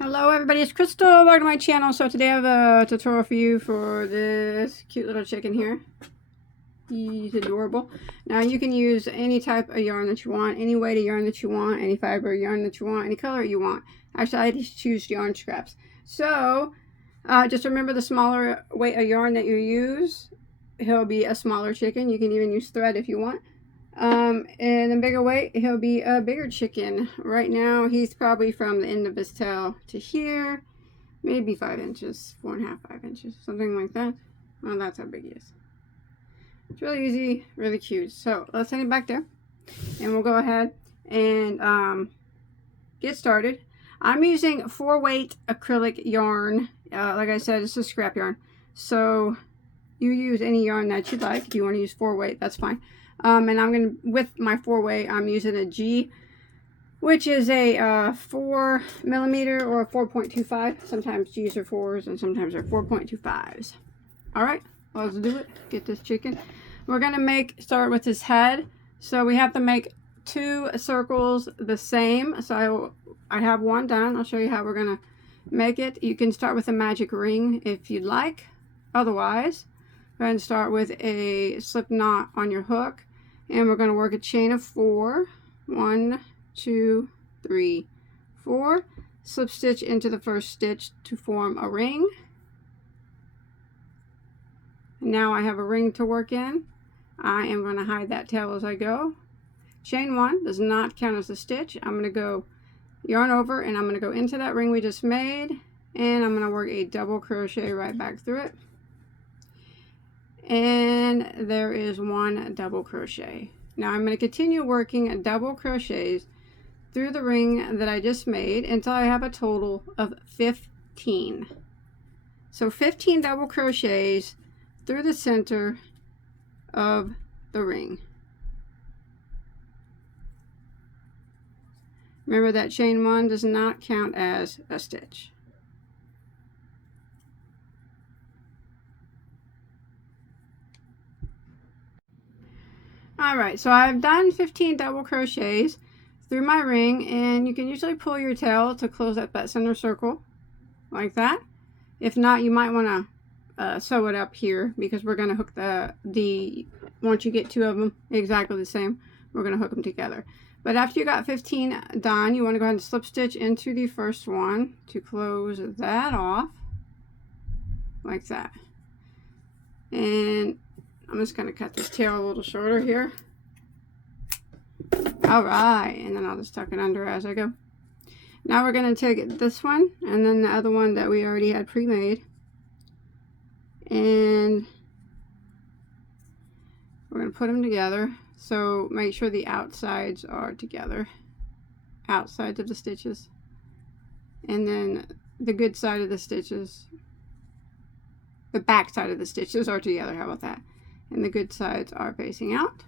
Hello everybody, it's Crystal. Welcome to my channel. So today I have a tutorial for you for this cute little chicken here. He's adorable. Now you can use any type of yarn that you want, any weight of yarn that you want, any fiber yarn that you want, any color you want. Actually, I just choose yarn scraps. So just remember the smaller weight of yarn that you use, he'll be a smaller chicken. You can even use thread if you want. And the bigger weight, he'll be a bigger chicken. Right now, he's probably from the end of his tail to here, maybe 5 inches, 4.5, 5 inches, something like that. Well, that's how big he is. It's really easy, really cute. So let's send it back there, and we'll go ahead and get started. I'm using 4-weight acrylic yarn. Like I said, it's a scrap yarn. So you use any yarn that you'd like. If you want to use 4-weight, that's fine. And I'm going to, with my 4-weight, I'm using a G, which is a 4mm or a 4.25. Sometimes G's are 4s and sometimes they're 4.25s. Alright, let's do it. Get this chicken. We're going to start with his head. So we have to make 2 circles the same. So I have one done. I'll show you how we're going to make it. You can start with a magic ring if you'd like. Otherwise, go ahead and start with a slip knot on your hook, and we're going to work a chain of 4. 1, 2, 3, 4. Slip stitch into the first stitch to form a ring. Now I have a ring to work in. I am going to hide that tail as I go. Chain 1 does not count as a stitch. I'm going to go yarn over, and I'm going to go into that ring we just made, and I'm going to work a double crochet right back through it. And there is 1 double crochet. Now I'm going to continue working double crochets through the ring that I just made until I have a total of 15. So 15 double crochets through the center of the ring. Remember that chain 1 does not count as a stitch. Alright, so I've done 15 double crochets through my ring, and you can usually pull your tail to close up that center circle like that. If not, you might want to sew it up here, because we're going to hook once you get 2 of them exactly the same, we're going to hook them together. But after you got 15 done, you want to go ahead and slip stitch into the first one to close that off like that. And I'm just going to cut this tail a little shorter here. Alright, and then I'll just tuck it under as I go. Now we're going to take this one and then the other one that we already had pre-made, and we're going to put them together. So make sure the outsides are together, outsides of the stitches, and then the good side of the stitches, the back side of the stitches are together. How about that? And the good sides are facing out.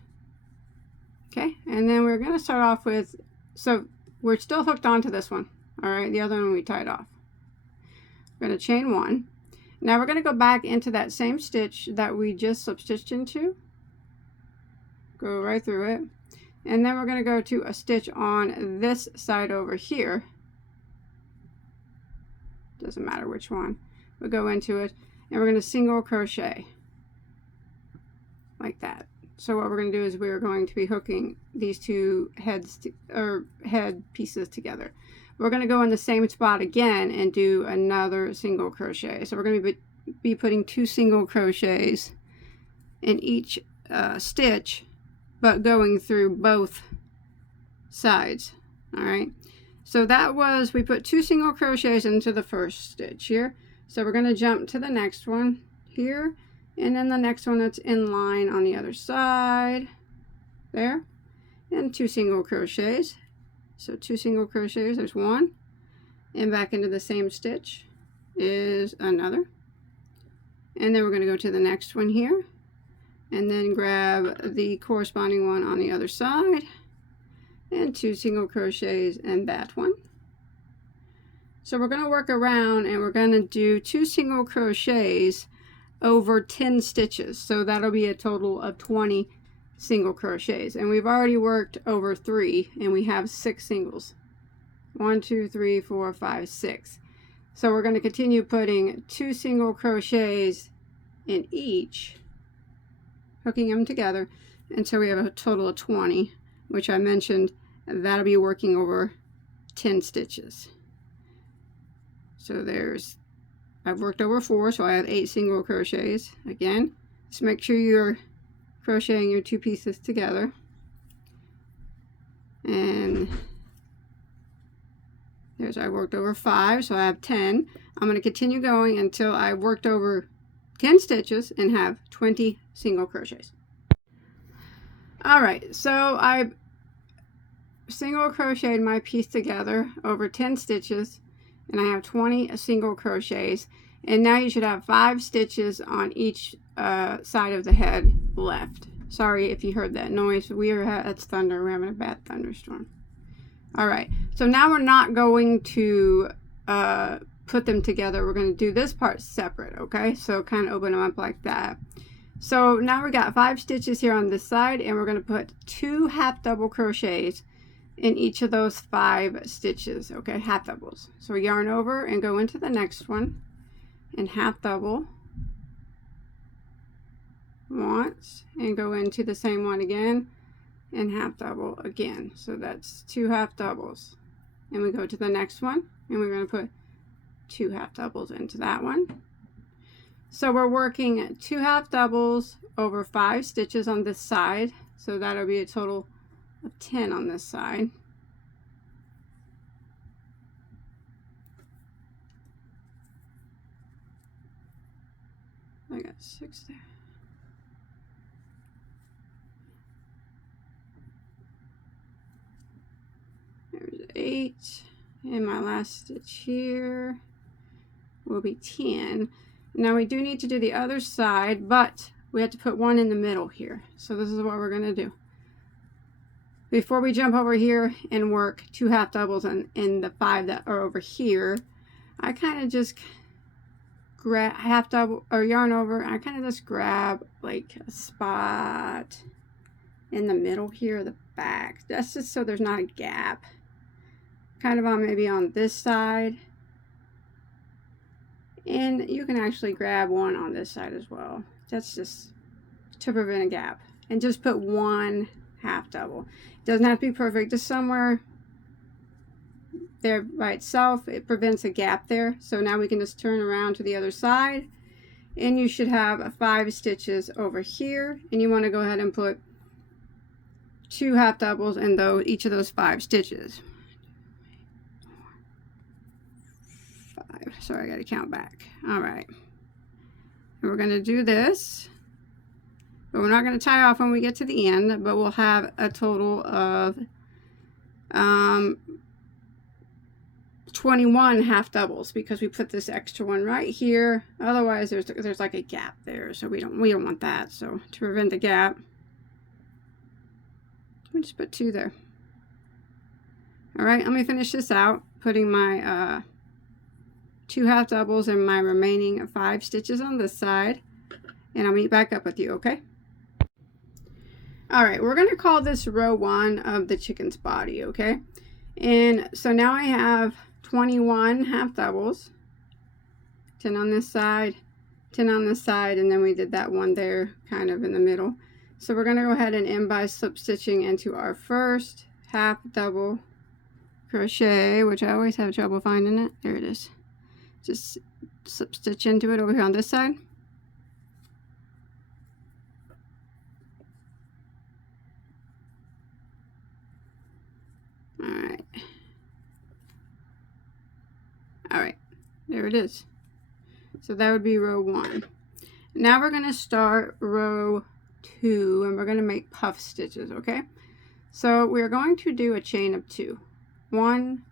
Okay, and then we're going to start off with, so we're still hooked onto this one. All right, the other one we tied off. We're going to chain 1. Now we're going to go back into that same stitch that we just slip stitched into. Go right through it. And then we're going to go to a stitch on this side over here. Doesn't matter which one. We'll go into it, and we're going to single crochet like that. So what we're going to do is we're going to be hooking these 2 head pieces together. We're going to go in the same spot again and do another single crochet. So we're going to be putting 2 single crochets in each stitch, but going through both sides. All right, so that was, we put 2 single crochets into the first stitch here. So we're going to jump to the next one here, and then the next one that's in line on the other side there, and 2 single crochets. So 2 single crochets, there's 1, and back into the same stitch is another, and then we're going to go to the next one here, and then grab the corresponding one on the other side, and 2 single crochets in that one. So we're going to work around, and we're going to do 2 single crochets over 10 stitches. So that'll be a total of 20 single crochets, and we've already worked over 3, and we have 6 singles. 1, 2, 3, 4, 5, 6. So we're going to continue putting 2 single crochets in each, hooking them together until we have a total of 20, which I mentioned that'll be working over 10 stitches. So I've worked over 4, so I have 8 single crochets. Again, just make sure you're crocheting your 2 pieces together. And I worked over 5, so I have 10. I'm going to continue going until I worked over 10 stitches and have 20 single crochets. Alright, so I single crocheted my piece together over 10 stitches, and I have 20 single crochets, and now you should have 5 stitches on each side of the head left. Sorry if you heard that noise. It's thunder. We're having a bad thunderstorm. Alright, so now we're not going to put them together. We're going to do this part separate, okay? So kind of open them up like that. So now we got 5 stitches here on this side, and we're going to put 2 half double crochets in each of those 5 stitches, okay? Half doubles. So yarn over and go into the next one and half double once and go into the same one again and half double again. So that's 2 half doubles, and we go to the next one and we're going to put 2 half doubles into that one. So we're working 2 half doubles over 5 stitches on this side, so that'll be a total of 10 on this side. I got 6 there. There's 8, and my last stitch here will be 10. Now we do need to do the other side, but we have to put 1 in the middle here. So this is what we're going to do. Before we jump over here and work 2 half doubles in the 5 that are over here, I kind of just grab half double or yarn over. I kind of just grab like a spot in the middle here, the back. That's just so there's not a gap. Kind of on maybe on this side. And you can actually grab one on this side as well. That's just to prevent a gap. And just put 1 half double. It doesn't have to be perfect. Just somewhere there by itself. It prevents a gap there. So now we can just turn around to the other side. And you should have 5 stitches over here. And you want to go ahead and put 2 half doubles in each of those 5 stitches. Sorry, I got to count back. All right. And we're going to do this. But we're not going to tie off when we get to the end, but we'll have a total of 21 half doubles because we put this extra one right here. Otherwise, there's like a gap there, so we don't want that. So to prevent the gap, we just put 2 there. All right, let me finish this out, putting my 2 half doubles and my remaining 5 stitches on this side, and I'll meet back up with you, okay? Alright, we're going to call this row 1 of the chicken's body, okay? And so now I have 21 half doubles, 10 on this side, 10 on this side, and then we did that one there kind of in the middle. So we're going to go ahead and end by slip stitching into our first half double crochet, which I always have trouble finding it. There it is. Just slip stitch into it over here on this side. Alright. Alright, there it is. So that would be row 1. Now we're going to start row 2 and we're going to make puff stitches, okay? So we're going to do a chain of 2. 1,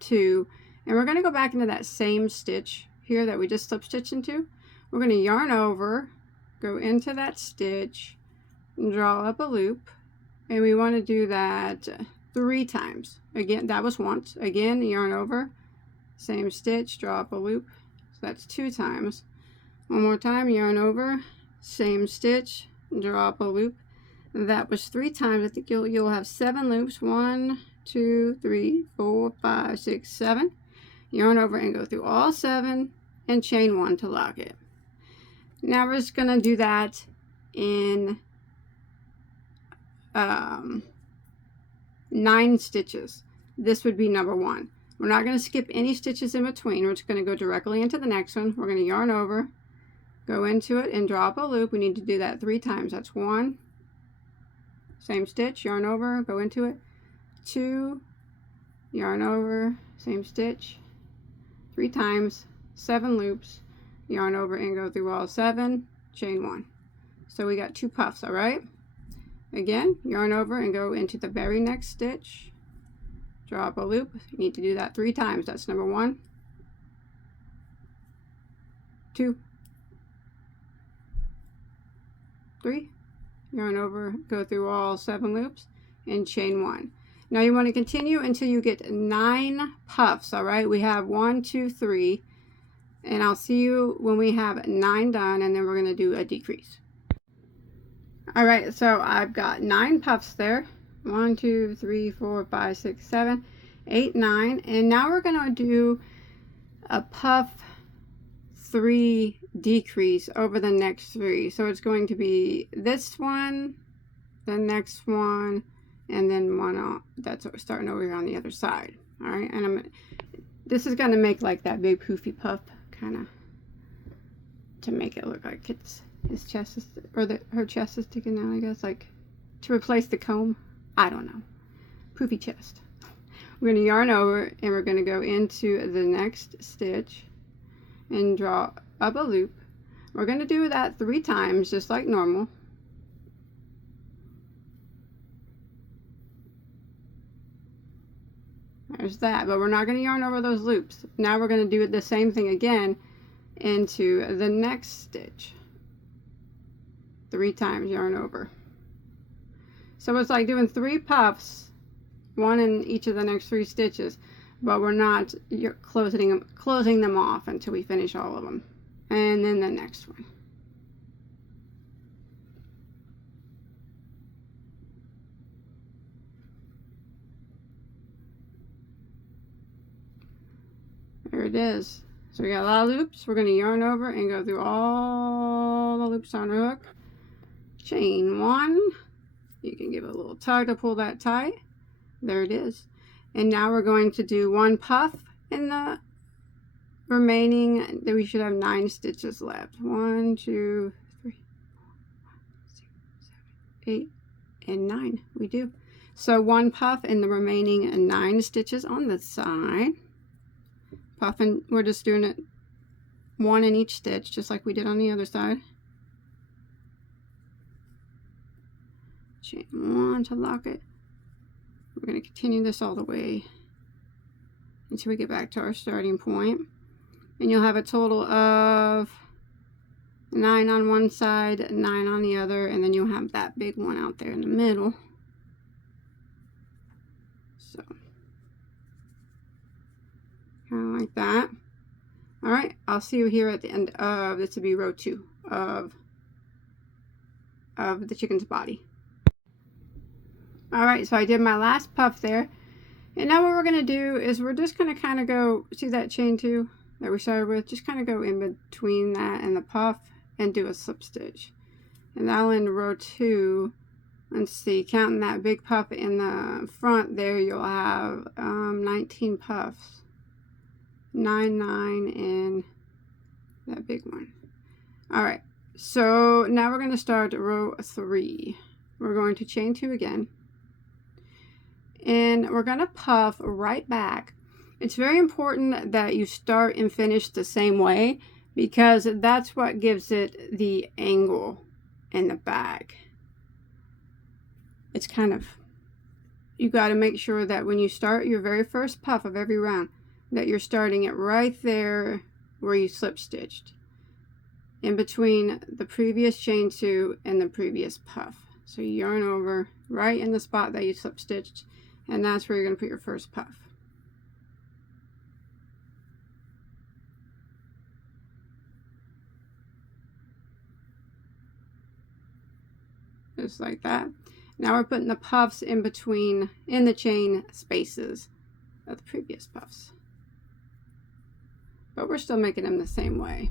2, and we're going to go back into that same stitch here that we just slip stitched into. We're going to yarn over, go into that stitch, and draw up a loop, and we want to do that 3 times. Again, that was once. Again, yarn over, same stitch, draw up a loop. So that's 2 times. One more time, yarn over, same stitch, draw up a loop. That was 3 times. I think you'll have 7 loops. 1, 2, 3, 4, 5, 6, 7. Yarn over and go through all 7 and chain 1 to lock it. Now we're just going to do that in 9 stitches. This would be number 1. We're not going to skip any stitches in between. We're just going to go directly into the next one. We're going to yarn over, go into it, and drop a loop. We need to do that 3 times. That's 1, same stitch, yarn over, go into it, 2, yarn over, same stitch, 3 times, 7 loops, yarn over and go through all 7, chain 1. So we got 2 puffs, all right? Again, yarn over and go into the very next stitch, drop a loop. You need to do that 3 times. That's number 1, 2, 3, yarn over, go through all 7 loops, and chain 1. Now you want to continue until you get 9 puffs, all right? We have 1, 2, 3, and I'll see you when we have 9 done, and then we're going to do a decrease. All right, so I've got 9 puffs there. 1, 2, 3, 4, 5, 6, 7, 8, 9, and now we're going to do a puff 3 decrease over the next 3. So it's going to be this one, the next one, and then one that's starting over here on the other side. All right, and this is going to make like that big poofy puff, kind of, to make it look like his chest is, or her chest is sticking out, I guess, like to replace the comb. I don't know. Poofy chest. We're going to yarn over, and we're going to go into the next stitch and draw up a loop. We're going to do that 3 times, just like normal. There's that, but we're not going to yarn over those loops. Now we're going to do the same thing again into the next stitch. 3 times, yarn over. So it's like doing 3 puffs, 1 in each of the next 3 stitches, but we're not closing them off until we finish all of them. And then the next one. There it is. So we got a lot of loops. We're going to yarn over and go through all the loops on the hook. Chain 1. You can give it a little tug to pull that tight. There it is. And now we're going to do 1 puff in the remaining. We should have 9 stitches left. 1, 2, 3, 4, 5, 6, 7, 8, and 9. We do. So 1 puff in the remaining 9 stitches on the side. Puffing, we're just doing it 1 in each stitch, just like we did on the other side. Chain 1 to lock it. We're going to continue this all the way until we get back to our starting point. And you'll have a total of 9 on one side, 9 on the other, and then you'll have that big one out there in the middle. So, kind of like that. All right, I'll see you here at the end of, this will be row 2 of the chicken's body. All right, so I did my last puff there. And now what we're going to do is we're just going to kind of go, see that chain 2 that we started with? Just kind of go in between that and the puff and do a slip stitch. And that'll end row 2. Let's see, counting that big puff in the front there, you'll have 19 puffs. 9, 9, and that big one. All right, so now we're going to start row 3. We're going to chain 2 again. And we're going to puff right back. It's very important that you start and finish the same way, because that's what gives it the angle in the back. It's kind of, you got to make sure that when you start your very first puff of every round, that you're starting it right there where you slip stitched, in between the previous chain 2 and the previous puff. So you yarn over right in the spot that you slip stitched, and that's where you're going to put your first puff. Just like that. Now we're putting the puffs in between, in the chain spaces of the previous puffs. But we're still making them the same way.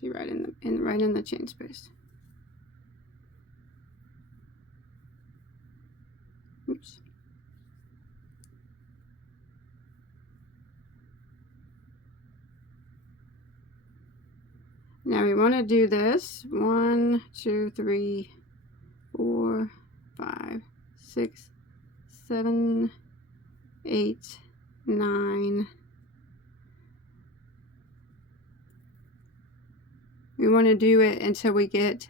See, right in the chain space. Oops. Now we want to do this 1, 2, 3, 4, 5, 6, 7, 8, 9. We want to do it until we get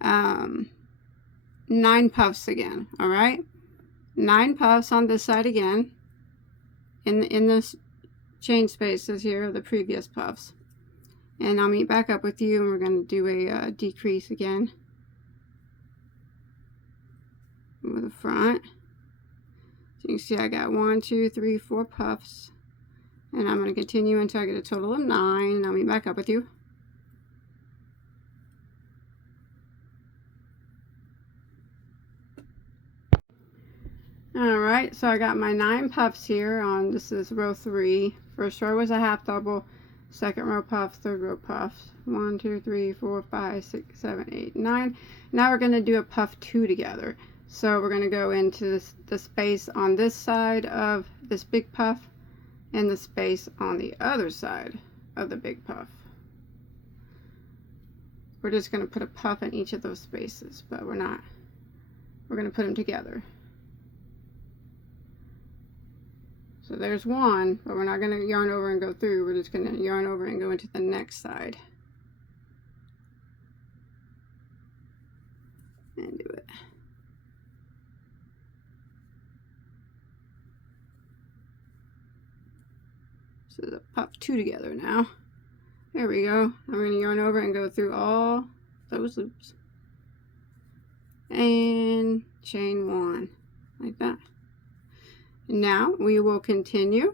9 puffs again. All right, 9 puffs on this side again in this chain spaces here of the previous puffs. And I'll meet back up with you, and we're going to do a decrease again with the front. So you can see I got 1, 2, 3, 4 puffs, and I'm going to continue until I get a total of 9, and I'll meet back up with you. Alright, so I got my 9 puffs here on, this is row 3. First row was a half double, second row puff, third row puffs. 1, 2, 3, 4, 5, 6, 7, 8, 9. Now we're going to do a puff 2 together. So we're going to go into the space on this side of this big puff and the space on the other side of the big puff. We're just going to put a puff in each of those spaces, but we're going to put them together. So there's one, but we're not going to yarn over and go through. We're just going to yarn over and go into the next side. And do it. So the puff 2 together now. There we go. I'm going to yarn over and go through all those loops. And chain 1, like that. Now we will continue,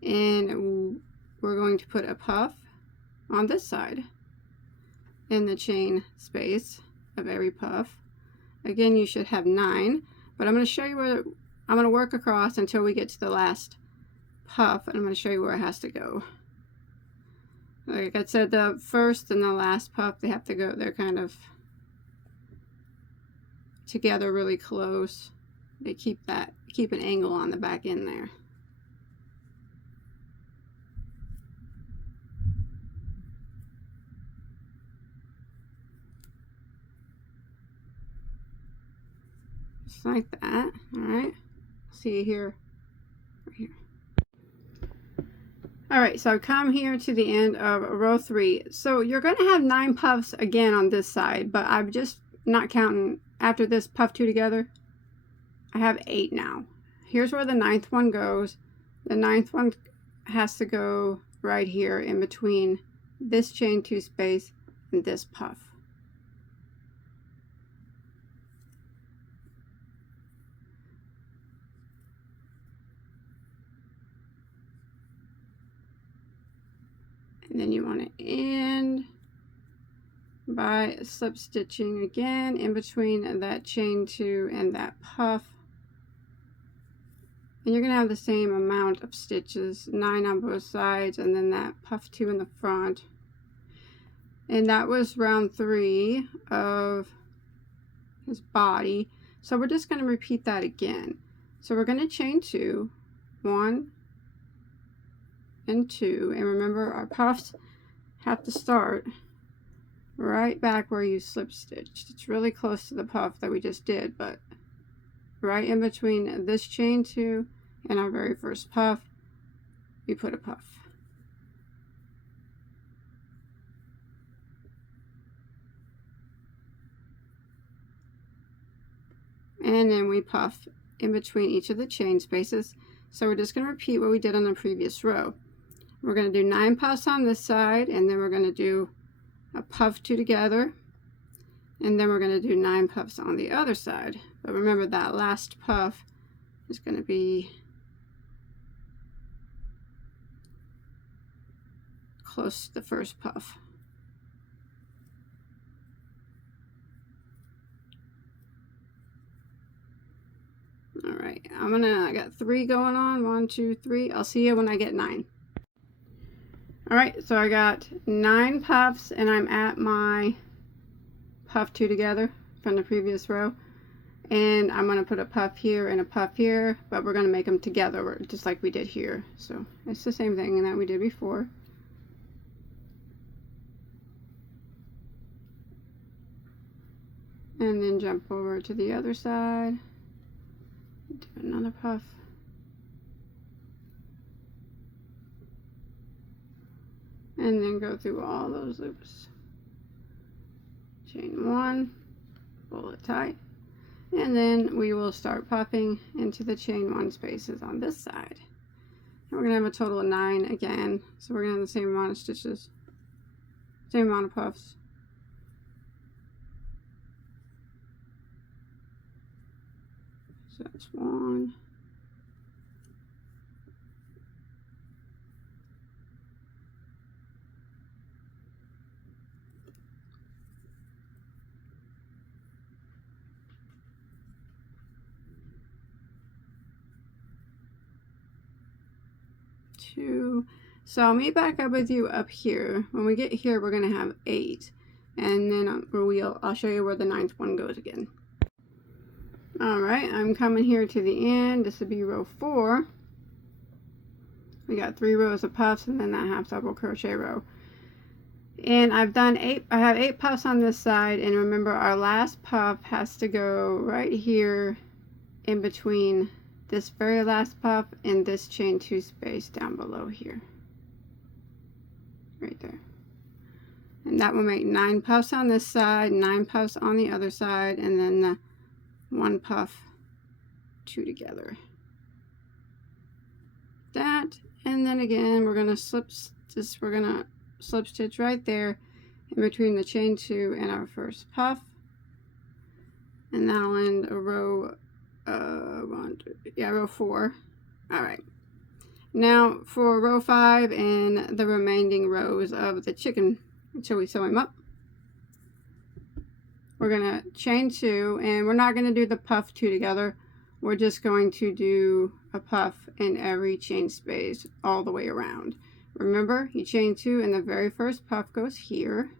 and we're going to put a puff on this side in the chain space of every puff. Again, you should have 9, but I'm going to show you where I'm going to work across until we get to the last puff, and I'm going to show you where it has to go. Like I said, the first and the last puff, they have to go, they're kind of together really close. They keep an angle on the back end there. Just like that. All right. See here, right here. All right, so I've come here to the end of row 3. So you're going to have 9 puffs again on this side, but I'm just not counting after this puff 2 together. I have 8 now. Here's where the 9th one goes. The 9th one has to go right here in between this chain 2 space and this puff. And then you want to end by slip stitching again in between that chain 2 and that puff. And you're going to have the same amount of stitches, 9 on both sides, and then that puff 2 in the front. And that was round 3 of his body. So we're just going to repeat that again. So we're going to chain 2, 1 and 2. And remember, our puffs have to start right back where you slip stitched. It's really close to the puff that we just did, but right in between this chain 2 and our very first puff, we put a puff. And then we puff in between each of the chain spaces. So we're just going to repeat what we did on the previous row. We're going to do 9 puffs on this side, and then we're going to do a puff 2 together, and then we're going to do 9 puffs on the other side. But remember, that last puff is going to be close to the first puff. All right, I got 3 going on. 1, 2, 3. I'll see you when I get 9. All right, so I got 9 puffs, and I'm at my puff 2 together from the previous row. And I'm going to put a puff here and a puff here, but we're going to make them together just like we did here. So it's the same thing that we did before. And then jump over to the other side. Do another puff. And then go through all those loops. Chain 1, pull it tight. And then we will start puffing into the chain 1 spaces on this side. And we're going to have a total of 9 again. So we're going to have the same amount of stitches, same amount of puffs. So that's 1. 2. So I'll meet back up with you up here. When we get here, we're going to have 8. And then I'll show you where the 9th one goes again. Alright, I'm coming here to the end. This would be row 4. We got 3 rows of puffs and then that half double crochet row. And I've done 8, I have 8 puffs on this side, and remember our last puff has to go right here in between this very last puff and this chain 2 space down below here. Right there. And that will make 9 puffs on this side, 9 puffs on the other side, and then the 1 puff 2 together. That, and then again we're gonna slip stitch right there in between the chain 2 and our first puff, and that'll end a row row 4. All right, now for row 5 and the remaining rows of the chicken until we sew him up, we're gonna chain 2, and we're not gonna do the puff 2 together. We're just going to do a puff in every chain space all the way around. Remember, you chain 2 and the very first puff goes here.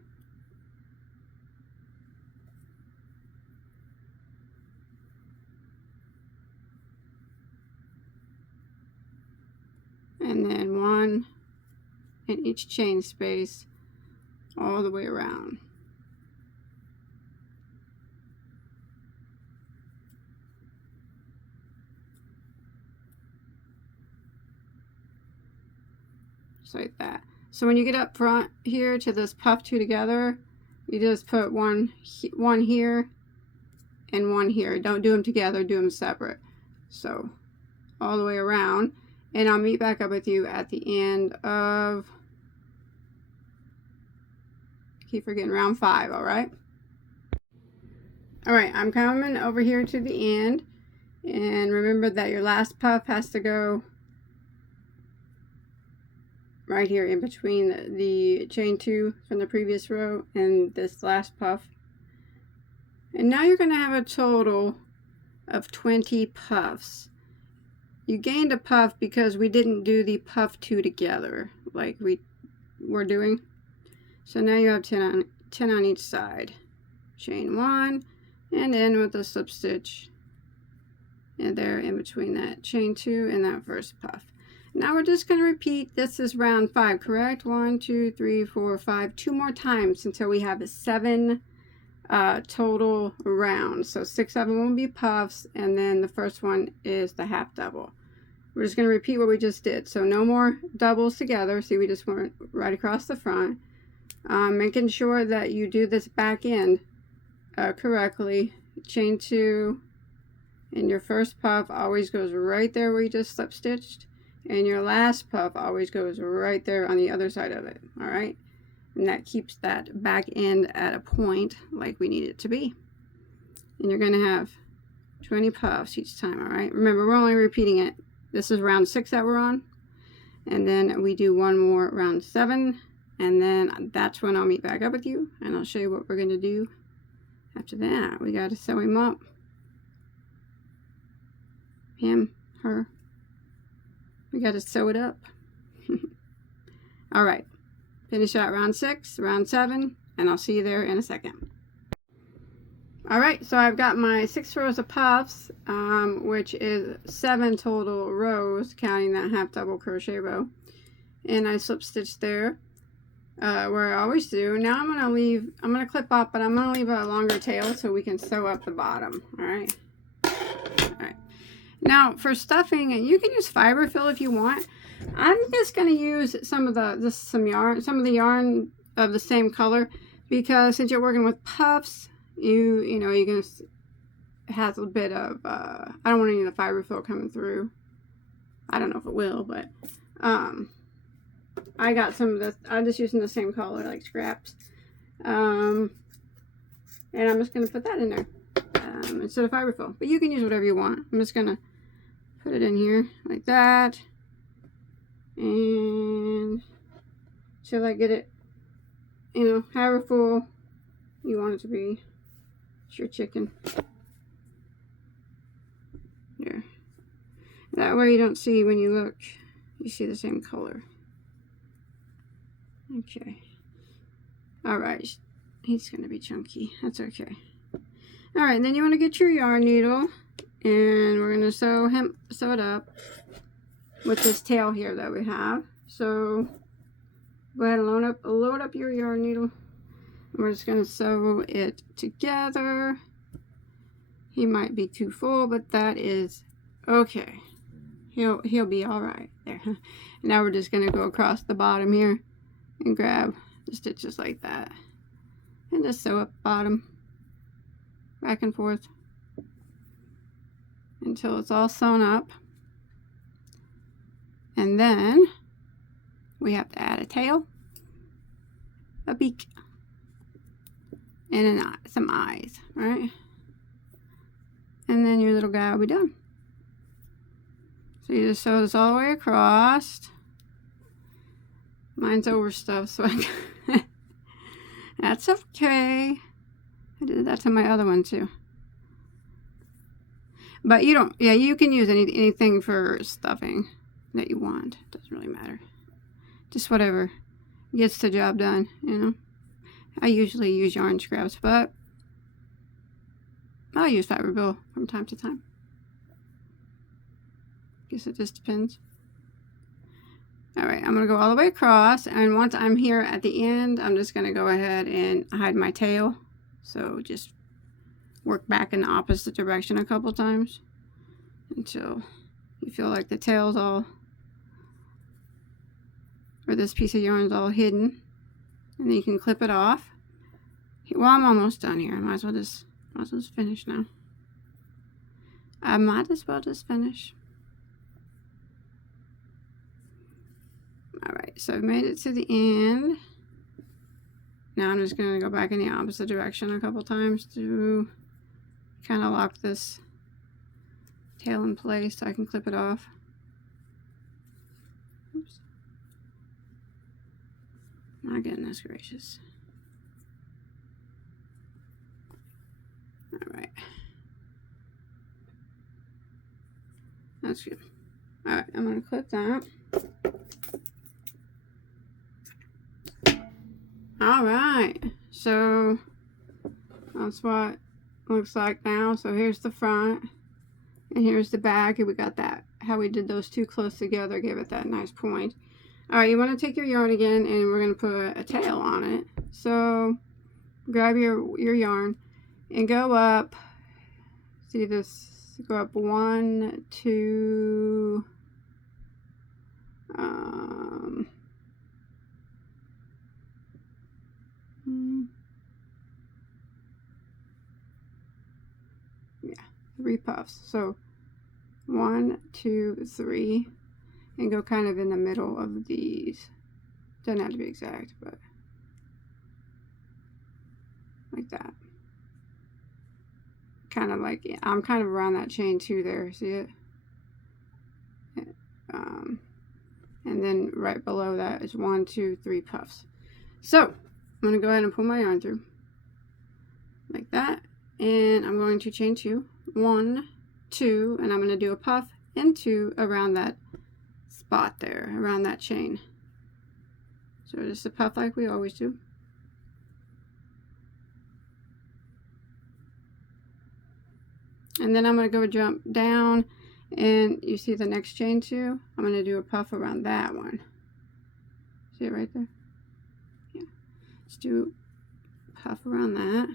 And then 1 in each chain space all the way around. Just like that. So when you get up front here to this puff 2 together, you just put one here and 1 here. Don't do them together, do them separate. So all the way around. And I'll meet back up with you at the end of, keep forgetting, round 5, alright? Alright, I'm coming over here to the end. And remember that your last puff has to go right here in between the chain 2 from the previous row and this last puff. And now you're going to have a total of 20 puffs. You gained a puff because we didn't do the puff 2 together like we were doing. So now you have 10 on each side. Chain 1 and then with a slip stitch and there in between that chain 2 and that first puff. Now we're just going to repeat. This is round 5, correct? 1, 2, 3, 4, 5. 2 more times until we have 7 total rounds. So 6 of them will be puffs, and then the first one is the half double. We're just going to repeat what we just did. So no more doubles together. See, we just went right across the front. Making sure that you do this back end correctly. Chain 2, and your first puff always goes right there where you just slip stitched. And your last puff always goes right there on the other side of it, all right? And that keeps that back end at a point like we need it to be. And you're gonna have 20 puffs each time, all right? Remember, we're only repeating it. This is round 6 that we're on. And then we do one more round 7, And then that's when I'll meet back up with you, and I'll show you what we're going to do after that. We got to sew him up. Him, her. We got to sew it up. All right. Finish out round 6, round 7, and I'll see you there in a second. All right, so I've got my 6 rows of puffs, which is 7 total rows, counting that half double crochet row. And I slip stitched there, where I always do. Now I'm gonna clip up, but I'm gonna leave a longer tail so we can sew up the bottom. All right. All right. Now for stuffing, you can use fiber fill if you want. I'm just gonna use some of the yarn of the same color, because since you're working with puffs, you know you're gonna have a bit of I don't want any of the fiber fill coming through. I don't know if it will, but I got some of this. I'm just using the same color, like scraps, and I'm just gonna put that in there instead of fiber fill. But you can use whatever you want. I'm just gonna put it in here like that, and till I get it, you know, however full you want it to be. It's your chicken. There. That way you don't see, when you look, you see the same color. Okay. Alright. He's going to be chunky. That's okay. Alright, then you want to get your yarn needle, and we're going to sew it up with this tail here that we have. So go ahead and load up your yarn needle. And we're just going to sew it together. He might be too full, but that is okay. He'll be all right there. Now we're just going to go across the bottom here and grab the stitches like that, and just sew up bottom back and forth until it's all sewn up. And then we have to add a tail, a beak, and some eyes, right? And then your little guy will be done. So you just sew this all the way across. Mine's overstuffed, so that's okay. I did that to my other one too. But you don't, yeah, you can use anything for stuffing that you want. It doesn't really matter. Just whatever gets the job done, you know. I usually use yarn scraps, but I'll use fiber fill from time to time. Guess it just depends. Alright, I'm going to go all the way across, and once I'm here at the end, I'm just going to go ahead and hide my tail. So just work back in the opposite direction a couple times until you feel like the tail's all, or this piece of yarn's all hidden. And then you can clip it off. Well, I'm almost done here. I might as well just finish now. I might as well just finish. Alright, so I've made it to the end. Now I'm just going to go back in the opposite direction a couple times to kind of lock this tail in place so I can clip it off. Oops. My goodness gracious. Alright. That's good. Alright, I'm going to clip that. Alright, so that's what it looks like now. So here's the front, and here's the back, and we got that, how we did those two close together, gave it that nice point. Alright, you want to take your yarn again, and we're going to put a tail on it. So grab your yarn and go up, see this, go up 1, 2, yeah, 3 puffs. So 1, 2, 3, and go kind of in the middle of these. Doesn't have to be exact, but like that. Kind of like, I'm kind of around that chain too there, see it? And then right below that is 1, 2, 3 puffs. So I'm going to go ahead and pull my yarn through like that, and I'm going to chain 2, 1, 2, and I'm going to do a puff into around that spot there, around that chain. So just a puff like we always do. And then I'm going to go jump down, and you see the next chain 2? I'm going to do a puff around that one. See it right there? Yeah. Let's do a puff around that.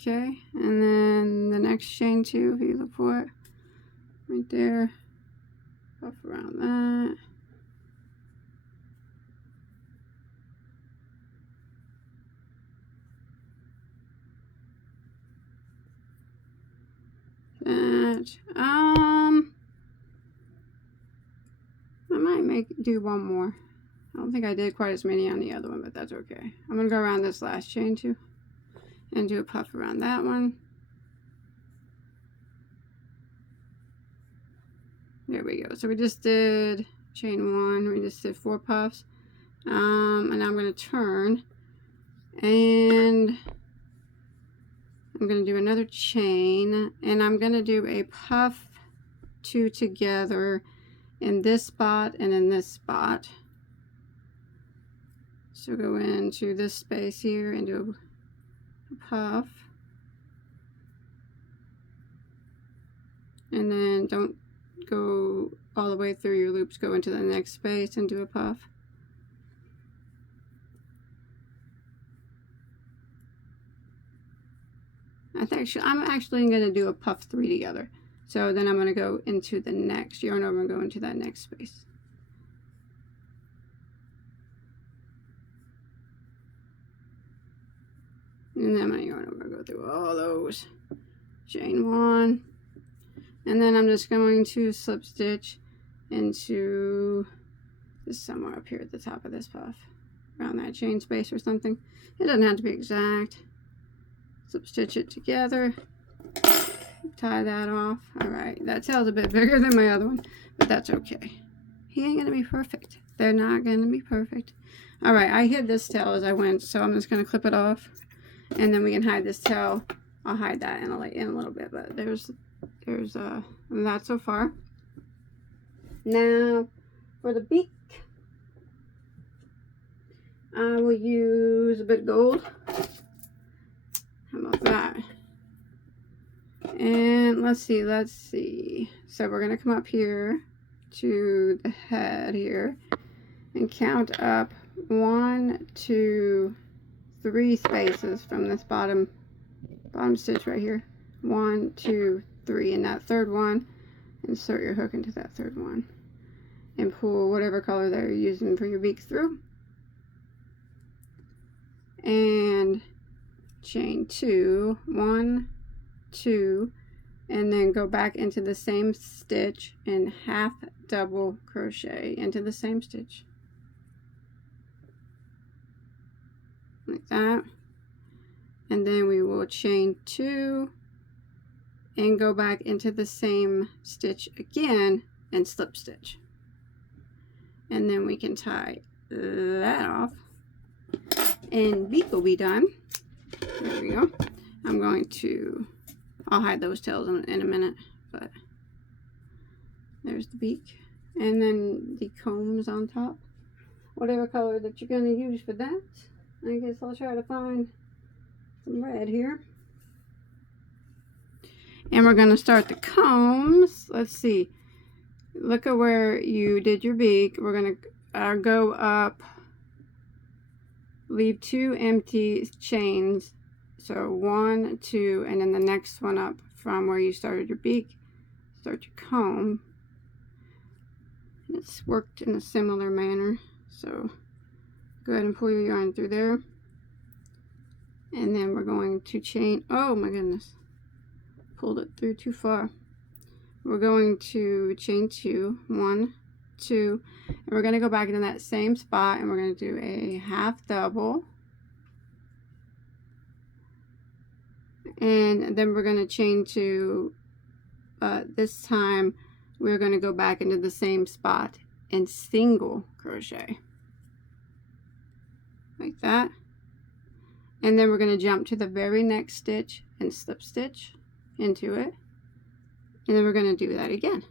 Okay, and then the next chain 2, if you look for it, right there, puff around that. I might do one more. I don't think I did quite as many on the other one, but that's okay. I'm gonna go around this last chain 2 and do a puff around that one. There we go. So we just did chain 1. We just did 4 puffs. And I'm going to turn, and I'm going to do another chain, and I'm going to do a puff 2 together in this spot and in this spot. So go into this space here and do a puff, and then don't go all the way through your loops, go into the next space and do a puff. I'm actually going to do a puff 3 together. So then I'm going to go into the next yarn over and go into that next space. And then I'm going to yarn over and go through all those. Chain 1. And then I'm just going to slip stitch into this somewhere up here at the top of this puff. Around that chain space or something. It doesn't have to be exact. Slip stitch it together. Tie that off. Alright, that tail's a bit bigger than my other one, but that's okay. He ain't gonna be perfect. They're not gonna be perfect. Alright, I hid this tail as I went, so I'm just gonna clip it off, and then we can hide this tail. I'll hide that in a little bit, but there's that so far. Now for the beak, I will use a bit of gold. How about that? And let's see. So we're gonna come up here to the head here and count up 1, 2, 3 spaces from this bottom stitch right here. 1, 2, 3, and that third one, insert your hook into that third one and pull whatever color that you're using for your beak through, and chain 2, 1, 2, and then go back into the same stitch and half double crochet into the same stitch like that, and then we will chain 2 and go back into the same stitch again and slip stitch, and then we can tie that off and beak will be done. There we go. I'll hide those tails in a minute, but there's the beak, and then the combs on top, whatever color that you're going to use for that. I guess I'll try to find some red here, and we're going to start the combs. Let's see, look at where you did your beak. We're going to go up, leave 2 empty chains, so 1, 2, and then the next one up from where you started your beak, start your comb. It's worked in a similar manner, so go ahead and pull your yarn through there, and then we're going to chain, oh my goodness, pulled it through too far. We're going to chain 2, 1, 2, and we're going to go back into that same spot, and we're going to do a half double, and then we're going to chain 2, this time we're going to go back into the same spot and single crochet like that, and then we're going to jump to the very next stitch and slip stitch into it, and then we're going to do that again.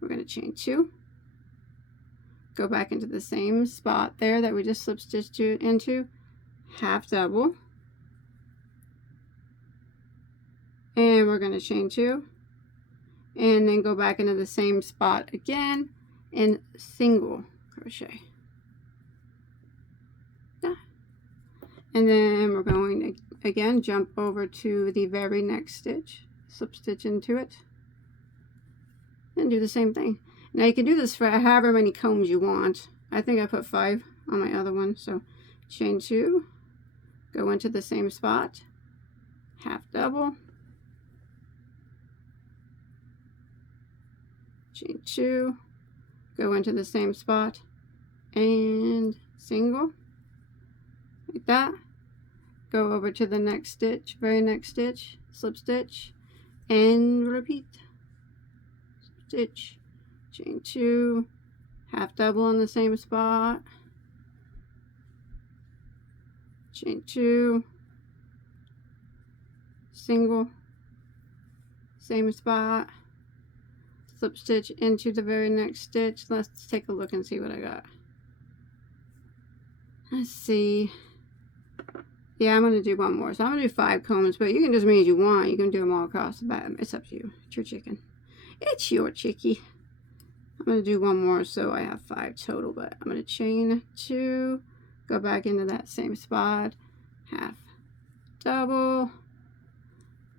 We're going to chain 2, go back into the same spot there that we just slip stitched into, half double, and we're going to chain 2, and then go back into the same spot again and single crochet. Yeah. And then we're going to again jump over to the very next stitch, slip stitch into it, and do the same thing. Now you can do this for however many combs you want. I think I put 5 on my other one. So chain 2, go into the same spot, half double, chain 2, go into the same spot and single like that, go over to the next stitch, very next stitch, slip stitch, and repeat. Stitch, chain 2, half double in the same spot, chain 2, single, same spot, slip stitch into the very next stitch. Let's take a look and see what I got. Let's see. Yeah, I'm going to do one more. So I'm going to do 5 combs, but you can do as many as you want. You can do them all across the back. It's up to you. It's your chicken. It's your chickie. I'm going to do one more, so I have 5 total, but I'm going to chain 2, go back into that same spot, half double,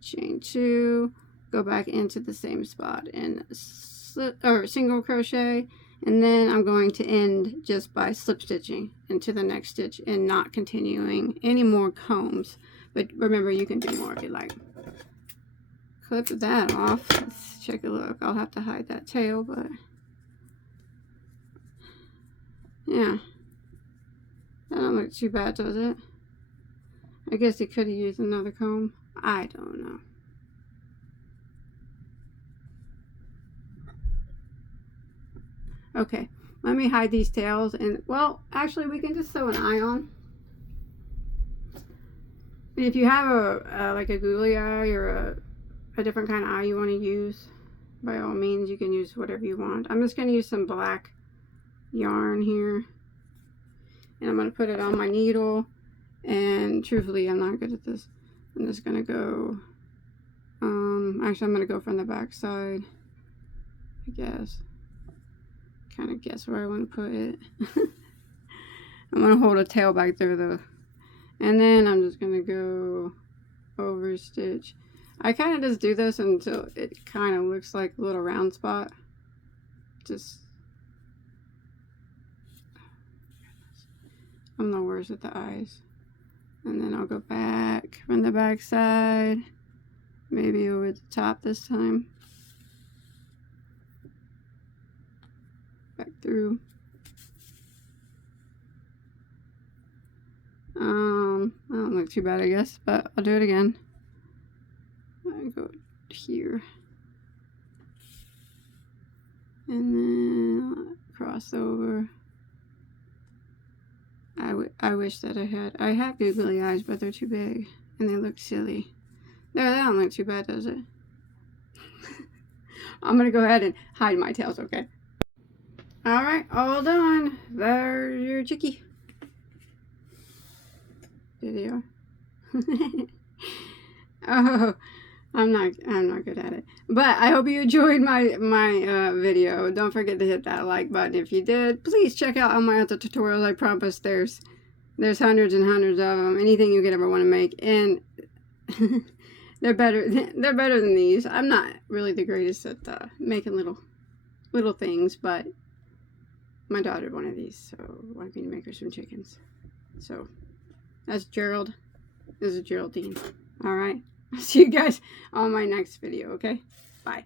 chain 2, go back into the same spot and slip or single crochet, and then I'm going to end just by slip stitching into the next stitch and not continuing any more combs. But remember, you can do more if you like. Clip that off. Let's check a look. I'll have to hide that tail, but yeah, that don't look too bad, does it? I guess it could have used another comb. I don't know. Okay, let me hide these tails, and well, actually we can just sew an eye on. And if you have a like a googly eye or a different kind of eye you want to use, by all means you can use whatever you want. I'm just going to use some black yarn here, and I'm going to put it on my needle, and truthfully I'm not good at this. I'm just going to go actually I'm going to go from the back side, I guess. Kind of guess where I want to put it. I'm going to hold a tail back there though, and then I'm just going to go over stitch. I kind of just do this until it kind of looks like a little round spot. Just, I'm the worst at the eyes. And then I'll go back from the back side, maybe over the top this time. Back through. I don't look too bad, I guess, but I'll do it again. I go here, and then cross over. I wish that I have googly eyes, but they're too big and they look silly. There, that don't look too bad, does it? I'm gonna go ahead and hide my tails, okay? All right, all done. There's your chickie. There they are. Oh, I'm not good at it. But I hope you enjoyed my video. Don't forget to hit that like button if you did. Please check out all my other tutorials. I promise there's hundreds and hundreds of them. Anything you could ever want to make, and they're better than these. I'm not really the greatest at making little things, but my daughter wanted these, so wanted me to make her some chickens. So that's Gerald. This is Geraldine. All right. See you guys on my next video, okay? Bye.